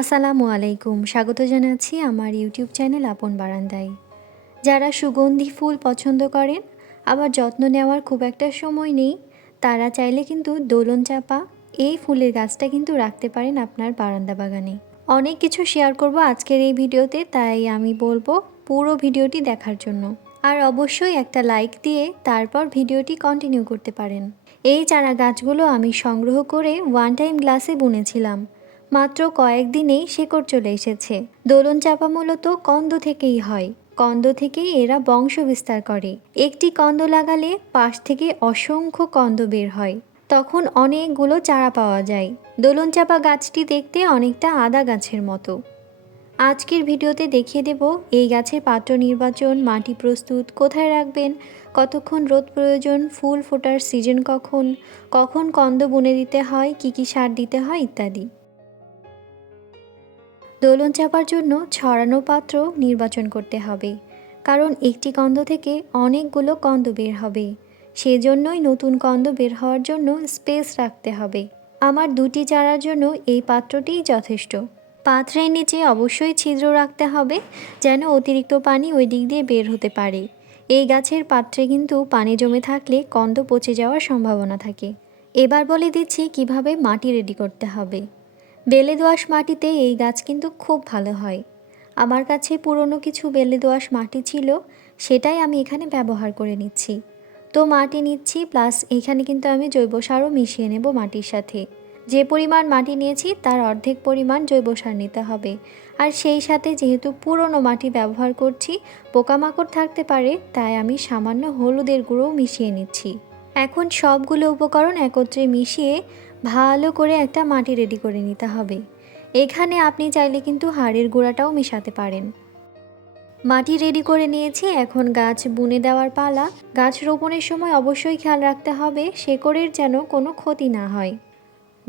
আসসালামু আলাইকুম। স্বাগত জানাচ্ছি আমার ইউটিউব চ্যানেল আপন বারান্দায়। যারা সুগন্ধি ফুল পছন্দ করেন, আবার যত্ন নেওয়ার খুব একটা সময় নেই, তারা চাইলে কিন্তু দোলন চাপা এই ফুলের গাছটা কিন্তু রাখতে পারেন আপনার বারান্দা বাগানে। অনেক কিছু শেয়ার করব আজকের এই ভিডিওতে, তাই আমি বলব পুরো ভিডিওটি দেখার জন্য। আর অবশ্যই একটা লাইক দিয়ে তারপর ভিডিওটি কন্টিনিউ করতে পারেন। এই চারা গাছগুলো আমি সংগ্রহ করে ওয়ান টাইম গ্লাসে বুনেছিলাম। মাত্র কয়েকদিনেই শেকড় চলে এসেছে। দোলন চাপা মূলত কন্দ থেকেই হয়। কন্দ থেকেই এরা বংশ বিস্তার করে। একটি কন্দ লাগালে পাশ থেকে অসংখ্য কন্দ বের হয়। তখন অনেকগুলো চারা পাওয়া যায়। দোলন চাপা গাছটি দেখতে অনেকটা আদা গাছের মতো। আজকের ভিডিওতে দেখিয়ে দেব, এই গাছের পাত্র নির্বাচন, মাটি প্রস্তুত, কোথায় রাখবেন, কতক্ষণ রোদ প্রয়োজন, ফুল ফোটার সিজন কখন কখন কন্দ বুনে দিতে হয়, কি কি সার দিতে হয়, ইত্যাদি। দোলন চাপার জন্য ছড়ানো পাত্র নির্বাচন করতে হবে, কারণ একটি কন্দ থেকে অনেকগুলো কন্দ বের হবে। সেজন্যই নতুন কন্দ বের হওয়ার জন্য স্পেস রাখতে হবে। আমার দুটি চারার জন্য এই পাত্রটিই যথেষ্ট। পাত্রের নিচে অবশ্যই ছিদ্র রাখতে হবে, যেন অতিরিক্ত পানি ওই দিক দিয়ে বের হতে পারে। এই গাছের পাত্রে কিন্তু পানি জমে থাকলে কন্দ পচে যাওয়ার সম্ভাবনা থাকে। এবার বলে দিচ্ছি কীভাবে মাটি রেডি করতে হবে। বেলে দোআঁশ মাটিতে এই গাছ কিন্তু খুব ভালো হয়। আমার কাছে পুরনো কিছু বেলে দোআঁশ মাটি ছিল, সেটাই আমি এখানে ব্যবহার করে নিচ্ছি। তো মাটি নিচ্ছি, প্লাস এখানে কিন্তু আমি জৈব সারও মিশিয়ে নেব মাটির সাথে। যে পরিমাণ মাটি নিয়েছি, তার অর্ধেক পরিমাণ জৈব সার নিতে হবে। আর সেই সাথে যেহেতু পুরনো মাটি ব্যবহার করছি, পোকামাকড় থাকতে পারে, তাই আমি সামান্য হলুদের গুঁড়োও মিশিয়ে নিচ্ছি। এখন সবগুলো উপকরণ একত্রে মিশিয়ে ভালো করে একটা মাটি রেডি করে নিতে হবে। এখানে আপনি চাইলে কিন্তু হাড়ের গুঁড়াটাও মেশাতে পারেন। মাটি রেডি করে নিয়েছি, এখন গাছ বুনে দেওয়ার পালা। গাছ রোপণের সময় অবশ্যই খেয়াল রাখতে হবে, শেকড়ের যেন কোনো ক্ষতি না হয়।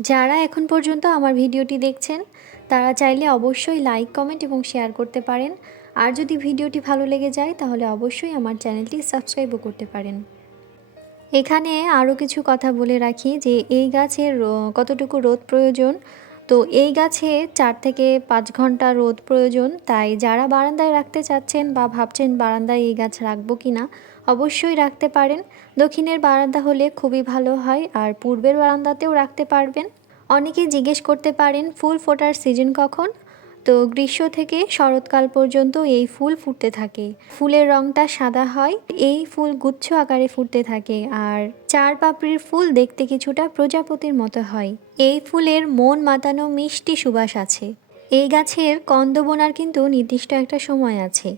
যারা এখন পর্যন্ত আমার ভিডিওটি দেখছেন, তারা চাইলে অবশ্যই লাইক কমেন্ট এবং শেয়ার করতে পারেন। আর যদি ভিডিওটি ভালো লেগে যায়, তাহলে অবশ্যই আমার চ্যানেলটি সাবস্ক্রাইবও করতে পারেন। এখানে আরও কিছু কথা বলে রাখি যে এই গাছের কতটুকু রোদ প্রয়োজন? তো এই গাছে চার থেকে পাঁচ ঘণ্টা রোদ প্রয়োজন। তাই যারা বারান্দায় রাখতে চাচ্ছেন বা ভাবছেন বারান্দায় এই গাছ রাখব কি না অবশ্যই রাখতে পারেন। দক্ষিণের বারান্দা হলে খুবই ভালো হয় আর পূর্বের বারান্দাতেও রাখতে পারবেন। অনেকেই জিজ্ঞেস করতে পারেন, ফুল ফোটার সিজন কখন? তো গ্রীষ্ম থেকে শরৎকাল পর্যন্ত এই ফুল ফুটতে থাকে। ফুলের রংটা সাদা হয়, এই ফুল গুচ্ছ আকারে ফুটতে থাকে আর চার পাপড়ির ফুল দেখতে কিছুটা প্রজাপতির মতো হয়। এই ফুলের মন মাতানো মিষ্টি সুবাস আছে। এই গাছের কন্দ বোনার কিন্তু নির্দিষ্ট একটা সময় আছে।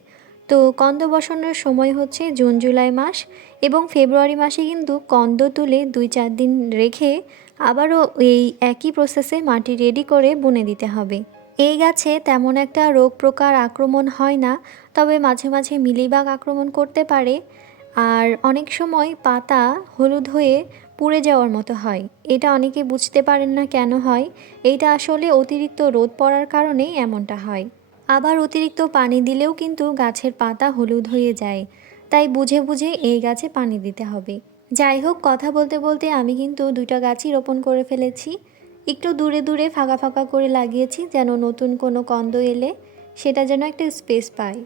তো কন্দ বসানোর সময় হচ্ছে জুন, জুলাই মাস এবং ফেব্রুয়ারি মাসে কিন্তু কন্দ তুলে দুই চার দিন রেখে আবারও এই একই প্রসেসে মাটি রেডি করে বুনে দিতে হবে। এই গাছে তেমন একটা রোগ প্রকার আক্রমণ হয় না, তবে মাঝে মাঝে মিলিবাগ আক্রমণ করতে পারে। আর অনেক সময় পাতা হলুদ হয়ে পুড়ে যাওয়ার মতো হয়। এটা অনেকে বুঝতে পারেন না কেন হয়। এইটা আসলে অতিরিক্ত রোদ পড়ার কারণেই এমনটা হয়। আবার অতিরিক্ত পানি দিলেও কিন্তু গাছের পাতা হলুদ হয়ে যায়। তাই বুঝে বুঝে এই গাছে পানি দিতে হবে। যাই হোক, কথা বলতে বলতে আমি কিন্তু দুইটা গাছই রোপণ করে ফেলেছি। একটু দূরে দূরে ফাঁকা ফাঁকা করে লাগিয়েছি যেন নতুন কোনো কন্দ এলে সেটা যেন একটা স্পেস পায়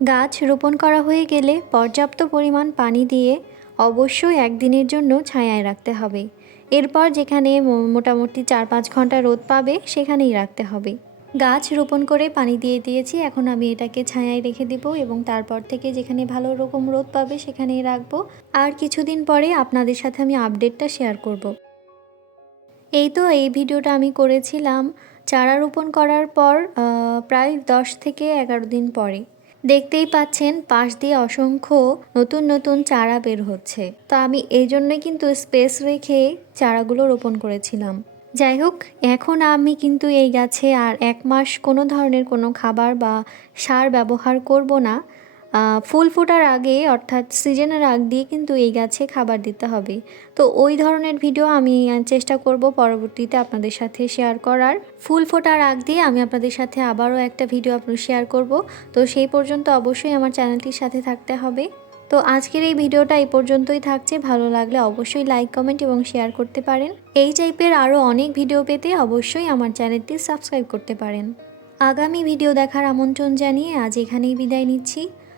গাছ রোপণ করা হয়ে গেলে পর্যাপ্ত পরিমাণ পানি দিয়ে অবশ্যই একদিনের জন্য ছায়ায় রাখতে হবে। এরপর যেখানে মোটামুটি চার পাঁচ ঘণ্টা রোদ পাবে সেখানেই রাখতে হবে। গাছ রোপণ করে পানি দিয়ে দিয়েছি, এখন আমি এটাকে ছায়ায় রেখে দেব এবং তারপর থেকে যেখানে ভালো রকম রোদ পাবে সেখানেই রাখব। আর কিছুদিন পরে আপনাদের সাথে আমি আপডেটটা শেয়ার করব। এই তো এই ভিডিওটা আমি করেছিলাম চারা রোপণ করার পর প্রায় দশ থেকে এগারো দিন পরে। দেখতেই পাচ্ছেন পাশ দিয়ে অসংখ্য নতুন নতুন চারা বের হচ্ছে। তো আমি এই জন্যই কিন্তু স্পেস রেখে চারাগুলো রোপণ করেছিলাম। যাই হোক, এখন আমি কিন্তু এই গাছে আর এক মাস কোনো ধরনের কোনো খাবার বা সার ব্যবহার করব না। ফুল ফোটার আগে, অর্থাৎ সিজনের আগ দিয়ে কিন্তু এই গাছে খাবার দিতে হবে। তো ওই ধরনের ভিডিও আমি চেষ্টা করব পরবর্তীতে আপনাদের সাথে শেয়ার করার। ফুল ফোটার আগ দিয়ে আমি আপনাদের সাথে আবারও একটা ভিডিও আপনার শেয়ার করব। তো সেই পর্যন্ত অবশ্যই আমার চ্যানেলটির সাথে থাকতে হবে। তো আজকের এই ভিডিওটা এই পর্যন্তই থাকছে। ভালো লাগলে অবশ্যই লাইক কমেন্ট এবং শেয়ার করতে পারেন। এই টাইপের আরও অনেক ভিডিও পেতে অবশ্যই আমার চ্যানেলটি সাবস্ক্রাইব করতে পারেন। আগামী ভিডিও দেখার আমন্ত্রণ জানিয়ে আজ এখানেই বিদায় নিচ্ছি।